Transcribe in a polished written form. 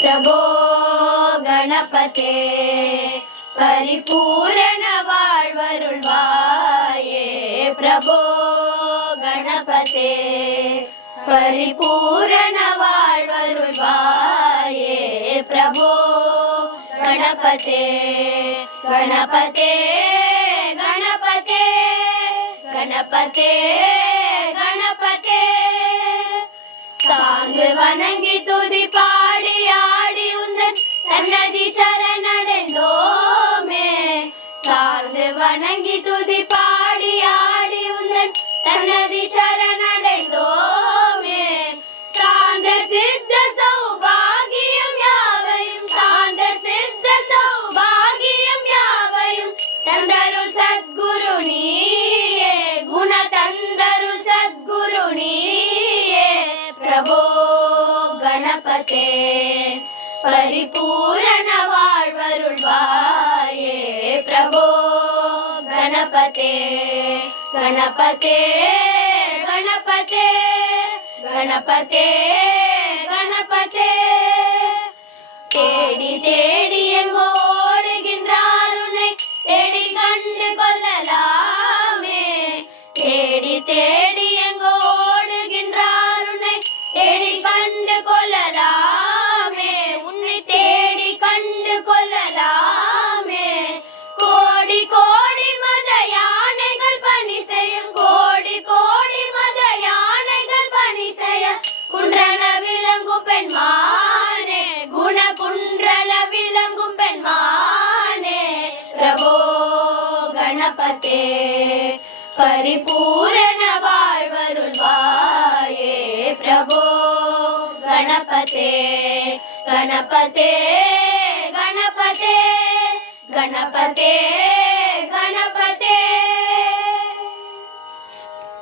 प्रभो गणपते परिपूर्ण வாழ்வருள்வாயே प्रभो गणपते परिपूर्ण வாழ்வருள்வாயே प्रभो गणपते गणपते गणपते गणपते गणपते சார்ந்து வணங்கி துதி பாடி ஆடி உந்தன் சன்னதி சரணடைந்தோமே சார்ந்து வணங்கி துதி பாடி ஆடி உந்தன் சன்னதி சரணடைந்தோமே சாந்த சித்த சௌபாகியம் யாவையும் சாந்த சித்த சௌபாகியம் யாவையும் தந்தருள் சத்குரு நீயே குண தந்தருள் சத்குரு நீயே प्रभो गणपते परिपूर्ण வாழ்வருள்வாயே प्रभो गणपते गणपते गणपते गणपते गणपते தேடி தேடி எங்கோ ஓடுகின்றார் உன்னை தேடி கண்டு கொள்ளலாமே தேடி தேடி எங்கோ ஓடுகின்றார் உன்னை தேடி கண்டு கொள்ளலாமே உன்னை தேடி கண்டு கொள்ளலாமே கோடி கோடி மத யானைகள் பணி செய்யும் கோடி கோடி மத யானைகள் பணி செய்ய குன்றன விளங்கும் பெண்மானே குண குன்றன விளங்கும் பெண்மானே பிரபோ கணபதே परिपूर्ण வாழ்வருள்வாயே प्रभो गणपते गणपते गणपते गणपते